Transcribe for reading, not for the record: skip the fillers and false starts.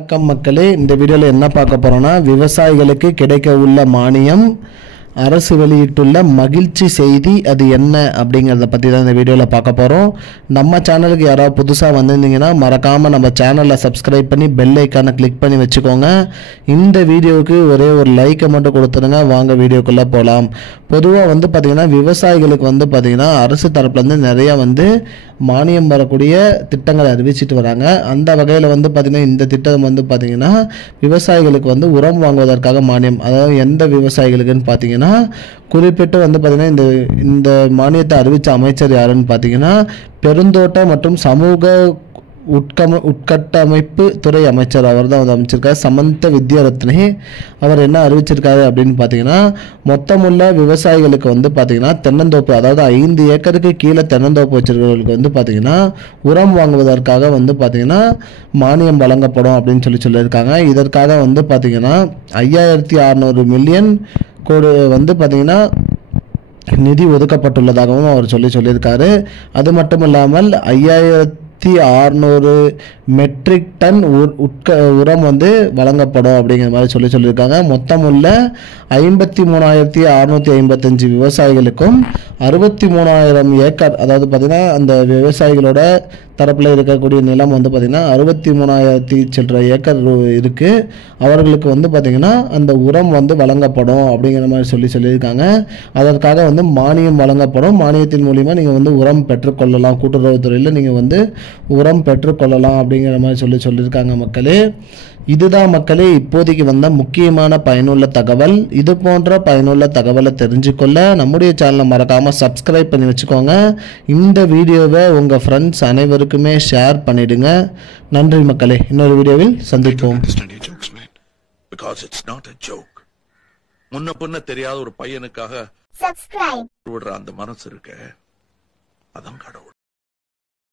வணக்கம் மக்களே, இந்த வீடியோவில் என்ன பார்க்க போறோம்னா விவசாயிகளுக்கு கிடைக்க உள்ள மானியம், அரசு வெளியிட்டுள்ள மகிழ்ச்சி செய்தி அது என்ன அப்படிங்கிறத பற்றி தான் இந்த வீடியோவில் பார்க்க போகிறோம். நம்ம சேனலுக்கு யாராவது புதுசாக வந்திருந்தீங்கன்னா மறக்காமல் நம்ம சேனலை சப்ஸ்கிரைப் பண்ணி பெல் ஐக்கானை கிளிக் பண்ணி வச்சுக்கோங்க. இந்த வீடியோவுக்கு ஒரே ஒரு லைக்கை மட்டும் கொடுத்துருங்க. வாங்க வீடியோக்குள்ளே போகலாம். பொதுவாக பார்த்திங்கன்னா விவசாயிகளுக்கு பார்த்திங்கன்னா அரசு தரப்புலேருந்து நிறையா மானியம் வரக்கூடிய திட்டங்களை அறிவிச்சிட்டு வராங்க. அந்த வகையில் பார்த்திங்கன்னா இந்த திட்டம் பார்த்திங்கன்னா விவசாயிகளுக்கு உரம் வாங்குவதற்காக மானியம், அதாவது எந்த விவசாயிகளுக்குன்னு பார்த்திங்கன்னா குறிப்பிட்டு பார்த்திங்கன்னா இந்த மானியத்தை அறிவித்த அமைச்சர் யாருன்னு பார்த்திங்கன்னா பெருந்தோட்ட மற்றும் சமூக உட்கட்டமைப்பு துறை அமைச்சர். அவர் தான் அமைச்சிருக்காரு, சமந்த வித்யாரத்னே. அவர் என்ன அறிவிச்சிருக்காரு அப்படின்னு பார்த்தீங்கன்னா, மொத்தமுள்ள விவசாயிகளுக்கு பார்த்தீங்கன்னா தென்னந்தோப்பு, அதாவது 5 ஏக்கருக்கு கீழே தென்னந்தோப்பு வச்சிருக்கிறவர்களுக்கு பார்த்தீங்கன்னா உரம் வாங்குவதற்காக பார்த்தீங்கன்னா மானியம் வழங்கப்படும் அப்படின்னு சொல்லியிருக்காங்க. இதற்காக பார்த்தீங்கன்னா 5600 மில்லியன் கோடி பார்த்தீங்கன்னா நிதி ஒதுக்கப்பட்டுள்ளதாகவும் அவர் சொல்லியிருக்காரு. அது மட்டும் இல்லாமல் 5600 மெட்ரிக் டன் உரம் வழங்கப்படும் அப்படிங்கிற மாதிரி சொல்லியிருக்காங்க. மொத்தம் உள்ள 53,655 விவசாயிகளுக்கும் 63,000 ஏக்கர், அதாவது பார்த்தீங்கன்னா அந்த விவசாயிகளோட தரப்பில் இருக்கக்கூடிய நிலம் பார்த்தீங்கன்னா 63,000 சில்லற ஏக்கர் இருக்குது. அவர்களுக்கு பார்த்தீங்கன்னா அந்த உரம் வழங்கப்படும் அப்படிங்கிற மாதிரி சொல்லியிருக்காங்க. அதற்காக மானியம் வழங்கப்படும். மானியத்தின் மூலிமா நீங்கள் உரம் பெற்றுக்கொள்ளலாம், கூட்டுறவுத்துறையில் நீங்கள் உரம் பெற்றுக்கொள்ளலாம் அப்படிங்கிற மாதிரி சொல்லியிருக்காங்க மக்களே. இதுதான் மக்களே இப்போதைக்கு முக்கியமான பயனுள்ள தகவல். இது போன்ற பயனுள்ள தகவலை தெரிஞ்சுக்கொள்ள நம்முடைய சேனலை மறக்காமல் சப்ஸ்கிரைப் பண்ணி வச்சுக்கோங்க. இந்த வீடியோவை உங்கள் ஃப்ரெண்ட்ஸ் அனைவருக்குமே ஷேர் பண்ணிடுங்க. நன்றி மக்களே, இன்னொரு வீடியோவில் சந்திப்போம். முன்ன பின்ன தெரியாத ஒரு பையனுக்காக விடுற அந்த மனசு இருக்க, அதான் கடவுள்.